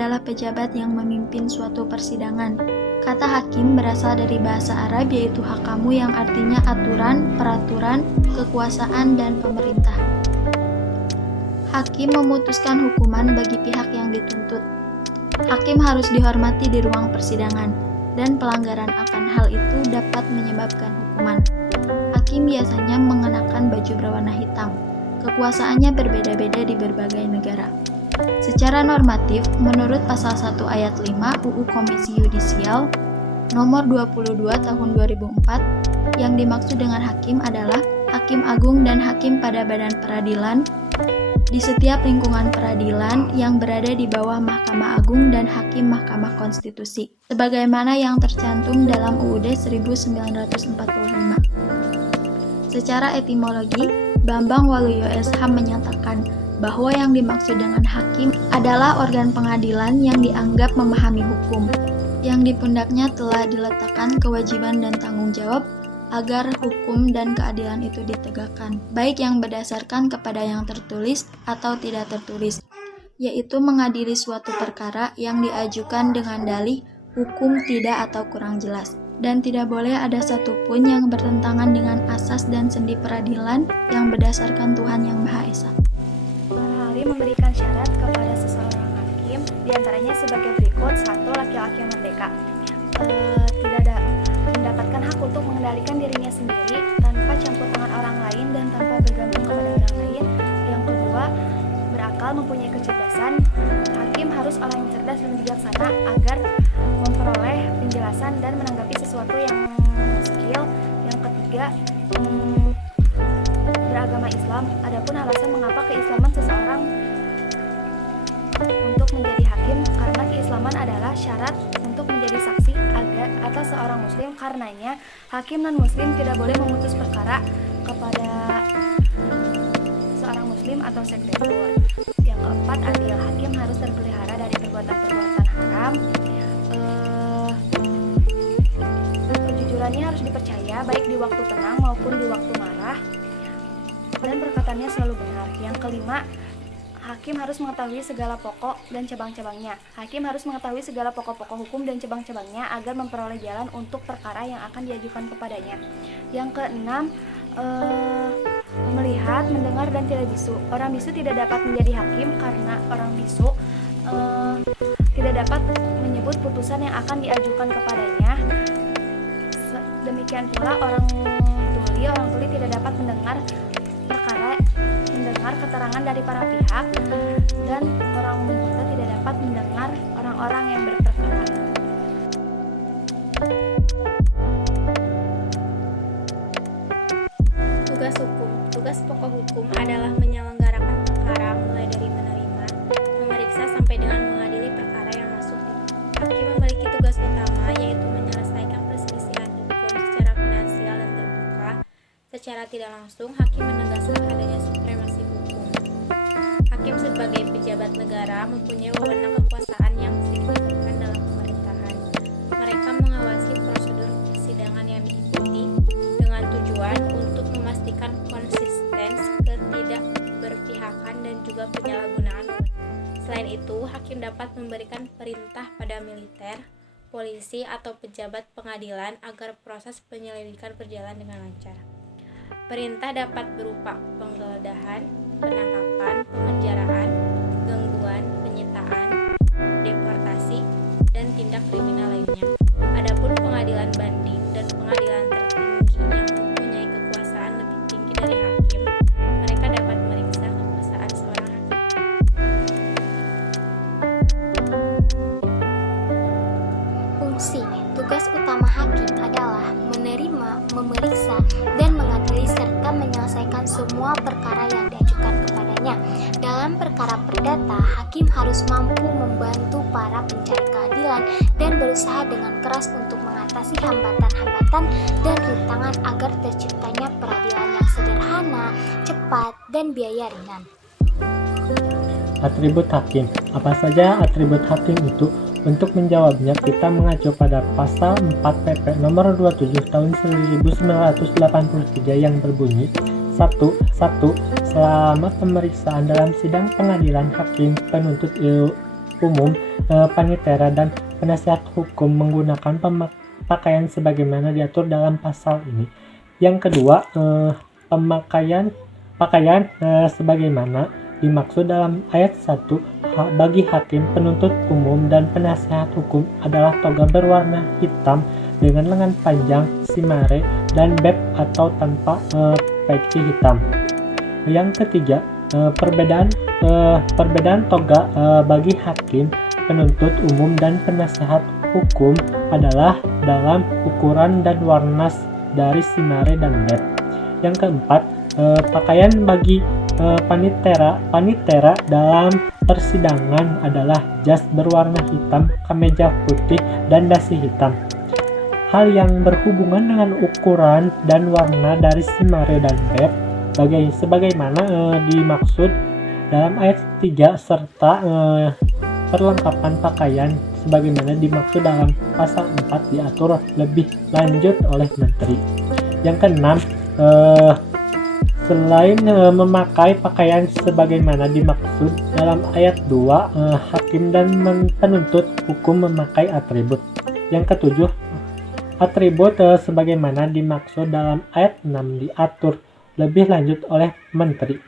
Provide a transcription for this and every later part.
adalah pejabat yang memimpin suatu persidangan. Kata hakim berasal dari bahasa Arab yaitu hakamu yang artinya aturan, peraturan, kekuasaan, dan pemerintah. Hakim memutuskan hukuman bagi pihak yang dituntut. Hakim harus dihormati di ruang persidangan, dan pelanggaran akan hal itu dapat menyebabkan hukuman. Hakim biasanya mengenakan baju berwarna hitam. Kekuasaannya berbeda-beda di berbagai negara. Secara normatif, menurut pasal 1 ayat 5 UU Komisi Yudisial nomor 22 tahun 2004, yang dimaksud dengan hakim adalah hakim agung dan hakim pada badan peradilan di setiap lingkungan peradilan yang berada di bawah Mahkamah Agung dan hakim Mahkamah Konstitusi, sebagaimana yang tercantum dalam UUD 1945. Secara etimologi, Bambang Waluyo SH menyatakan bahwa yang dimaksud dengan hakim adalah organ pengadilan yang dianggap memahami hukum, yang di pundaknya telah diletakkan kewajiban dan tanggung jawab agar hukum dan keadilan itu ditegakkan, baik yang berdasarkan kepada yang tertulis atau tidak tertulis, yaitu mengadili suatu perkara yang diajukan dengan dalih hukum tidak atau kurang jelas, dan tidak boleh ada satupun yang bertentangan dengan asas dan sendi peradilan yang berdasarkan Tuhan Yang Maha Esa. Memberikan syarat kepada seseorang hakim, diantaranya sebagai berikut. 1. Laki-laki yang merdeka, tidak mendapatkan hak untuk mengendalikan dirinya sendiri tanpa campur tangan orang lain dan tanpa bergantung kepada orang lain. Yang kedua, berakal, mempunyai kecerdasan. Hakim harus orang yang cerdas dan bijaksana agar memperoleh penjelasan dan menanggapi sesuatu yang skill. Yang ketiga, beragama Islam. Adapun alasan mengapa keislaman seseorang untuk menjadi hakim, karena keislaman adalah syarat untuk menjadi saksi atas seorang muslim. Karenanya hakim non-muslim tidak boleh memutus perkara kepada seorang muslim atau sekretur. Yang keempat, adil. Hakim harus terpelihara dari perbuatan-perbuatan haram. Kejujurannya harus dipercaya baik di waktu tenang maupun di waktu marah, dan perkataannya selalu benar. Yang kelima, hakim harus mengetahui segala pokok dan cabang-cabangnya. Hakim harus mengetahui segala pokok-pokok hukum dan cabang-cabangnya agar memperoleh jalan untuk perkara yang akan diajukan kepadanya. Yang keenam, melihat, mendengar, dan tidak bisu. Orang bisu tidak dapat menjadi hakim karena orang bisu tidak dapat menyebut putusan yang akan diajukan kepadanya. Demikian pula orang tuli tidak dapat mendengar keterangan dari para pihak, dan orang buta tidak dapat mendengar orang-orang yang berperkara. Tugas hukum. Tugas pokok hukum adalah menyelenggarakan perkara mulai dari menerima, memeriksa sampai dengan mengadili perkara yang masuk. Hakim memiliki tugas utama yaitu menyelesaikan perselisihan hukum secara finansial dan terbuka. Secara tidak langsung, hakim menegaskan adanya supremasi hukum. Hakim sebagai pejabat negara mempunyai wewenang kekuasaan yang signifikan dalam pemerintahan. Mereka mengawasi prosedur persidangan yang diikuti dengan tujuan untuk memastikan konsisten, ketidakberpihakan, dan juga penyalahgunaan wewenang. Selain itu, hakim dapat memberikan perintah pada militer, polisi, atau pejabat pengadilan agar proses penyelidikan berjalan dengan lancar. Perintah dapat berupa penggeledahan, penangkapan, pemenjaraan, gangguan, penyitaan, deportasi, dan tindak kriminal lainnya. Adapun pengadilan banding dan pengadilan tertinggi yang mempunyai kekuasaan lebih tinggi dari hakim, mereka dapat meriksa kekuasaan seorang hakim. Fungsi. Tugas utama hakim adalah menerima, memeriksa, dan mengadili serta menyelesaikan semua perkara yang diajukan kepadanya. Dalam perkara perdata, hakim harus mampu membantu para pencari keadilan dan berusaha dengan keras untuk mengatasi hambatan-hambatan dan rintangan agar terciptanya peradilan yang sederhana, cepat, dan biaya ringan. Atribut hakim. Apa saja atribut hakim itu? Untuk menjawabnya, kita mengacu pada pasal 4 PP nomor 27 tahun 1983 yang berbunyi 1. Selama pemeriksaan dalam sidang pengadilan, hakim penuntut umum panitera, dan penasihat hukum menggunakan pakaian sebagaimana diatur dalam pasal ini. Yang kedua, pakaian sebagaimana dimaksud dalam ayat 1 bagi hakim, penuntut umum, dan penasihat hukum adalah toga berwarna hitam dengan lengan panjang, simare, dan beb atau tanpa peci hitam. Yang ketiga, perbedaan toga bagi hakim, penuntut umum, dan penasihat hukum adalah dalam ukuran dan warna dari simare dan beb. Yang keempat, pakaian bagi panitera dalam persidangan adalah jas berwarna hitam, kemeja putih, dan dasi hitam. Hal yang berhubungan dengan ukuran dan warna dari simare dan beb sebagaimana dimaksud dalam ayat 3 serta perlengkapan pakaian sebagaimana dimaksud dalam pasal 4 diatur lebih lanjut oleh menteri. Yang keenam, selain memakai pakaian sebagaimana dimaksud dalam ayat 2, hakim dan penuntut hukum memakai atribut. Yang ketujuh, atribut sebagaimana dimaksud dalam ayat 6 diatur lebih lanjut oleh menteri.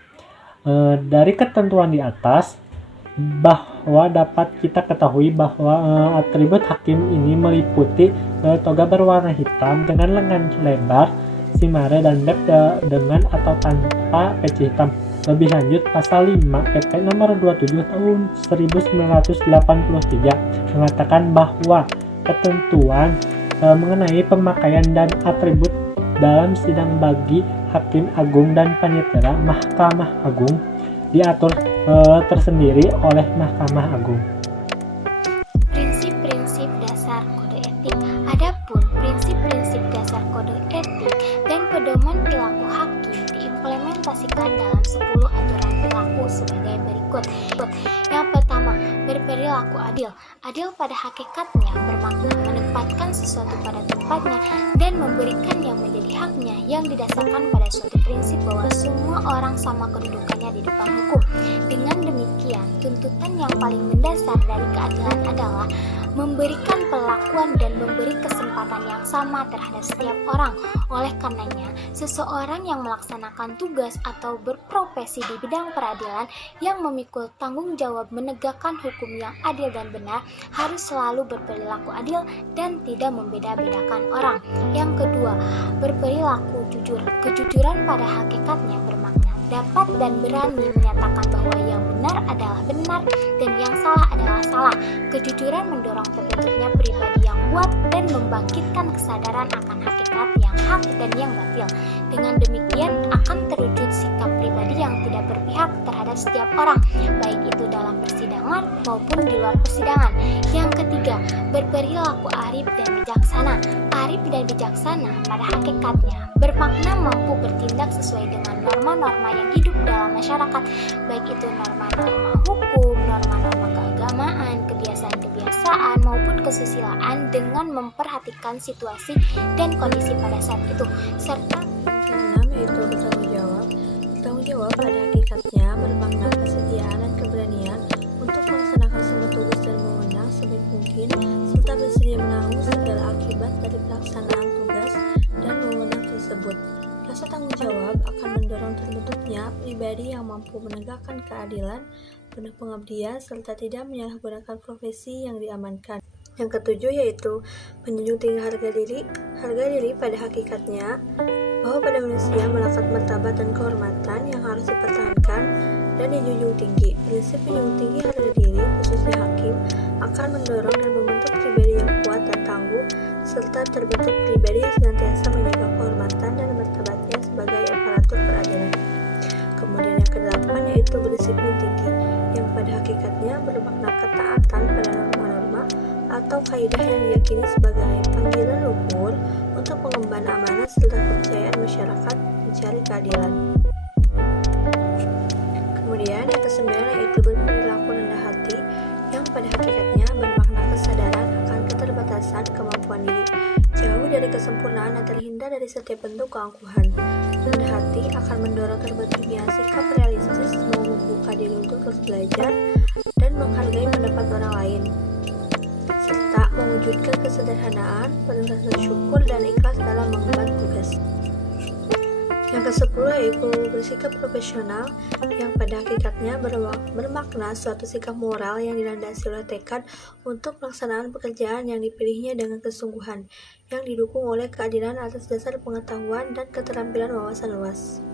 Dari ketentuan di atas, bahwa dapat kita ketahui bahwa atribut hakim ini meliputi toga berwarna hitam dengan lengan lebar, simare, dan beb dengan atau tanpa peci hitam. Lebih lanjut, pasal 5 PP nomor 27 tahun 1983 mengatakan bahwa ketentuan mengenai pemakaian dan atribut dalam sidang bagi hakim agung dan panitera Mahkamah Agung diatur tersendiri oleh Mahkamah Agung. Prinsip-prinsip dasar kode etik. Adapun prinsip-prinsip dasar kode etik dan pedoman perilaku hakim diimplementasikan dalam 10 aturan perilaku sebagai berikut. Yang pertama, berperilaku adil. Adil pada hakikatnya bermakna menempatkan sesuatu pada tempatnya dan memberikan yang menjadi haknya yang didasarkan pada suatu prinsip bahwa semua orang sama kedudukannya di depan hukum. Dengan demikian, tuntutan yang paling mendasar dari keadilan adalah memberikan perlakuan dan memberi kesempatan yang sama terhadap setiap orang. Oleh karenanya, seseorang yang melaksanakan tugas atau berprofesi di bidang peradilan yang memikul tanggung jawab menegakkan hukum yang adil dan benar harus selalu berperilaku adil dan tidak membeda-bedakan orang. Yang kedua, berperilaku jujur. Kejujuran pada hakikatnya bermakna dapat dan berani menyatakan bahwa yang benar adalah benar dan yang salah adalah salah. Kejujuran mendorong terbentuknya pribadi yang kuat dan membangkitkan kesadaran akan hakikat yang hak dan yang batil. Dengan demikian akan terwujud sikap pribadi yang tidak berpihak terhadap setiap orang, baik itu dalam persidangan maupun di luar persidangan. Yang ketiga, berperilaku arif dan bijaksana. Arif dan bijaksana pada hakikatnya bermakna mampu bertindak sesuai dengan norma-norma yang hidup dalam masyarakat, baik itu norma-norma hukum, norma-norma keagamaan, kebiasaan-kebiasaan maupun kesusilaan dengan memperhatikan situasi dan kondisi pada saat itu, serta keenam yaitu bertanggung jawab. Bertanggung jawab pada hakikatnya bermakna kesediaan dan keberanian untuk melaksanakan semua tugas dan wewenang sebaik mungkin serta bersedia menanggung segala akibat dari pelaksanaan tugas dan wewenang tersebut. Rasa tanggung jawab akan mendorong terbentuknya pribadi yang mampu menegakkan keadilan, penuh pengabdian, serta tidak menyalahgunakan profesi yang diamankan. Yang ketujuh yaitu menjunjung tinggi harga diri. Harga diri pada hakikatnya bahwa pada manusia melekat martabat dan kehormatan yang harus dipertahankan dan dijunjung tinggi. Prinsip menjunjung tinggi harga diri, khususnya hakim, akan mendorong dan membentuk pribadi yang kuat dan tangguh, serta terbentuk pribadi yang senantiasa menjaga kehormatan dan martabatnya sebagai aparatur peradilan. Kemudian yang kedelapan yaitu berdisiplin tinggi, yang pada hakikatnya bermakna ketaatan pada norma-norma atau kaidah yang diyakini sebagai panggilan luhur untuk mengemban amanah serta kepercayaan masyarakat mencari keadilan. Kemudian yang kesembilan yaitu berperilaku rendah hati, yang pada hakikatnya bermakna kesadaran akan keterbatasan kemampuan diri, jauh dari kesempurnaan dan terhindar dari setiap bentuk keangkuhan. Rendah hati akan mendorong terbentuknya sikap realistis, mau membuka diri untuk terus belajar dan menghargai pendapat orang lain. serta mewujudkan kesederhanaan, penuh rasa syukur dan ikhlas dalam mengemban tugas. Yang ke-10 yaitu bersikap profesional, yang pada hakikatnya bermakna suatu sikap moral yang dilandasi oleh tekad untuk pelaksanaan pekerjaan yang dipilihnya dengan kesungguhan, yang didukung oleh keadilan atas dasar pengetahuan dan keterampilan wawasan luas.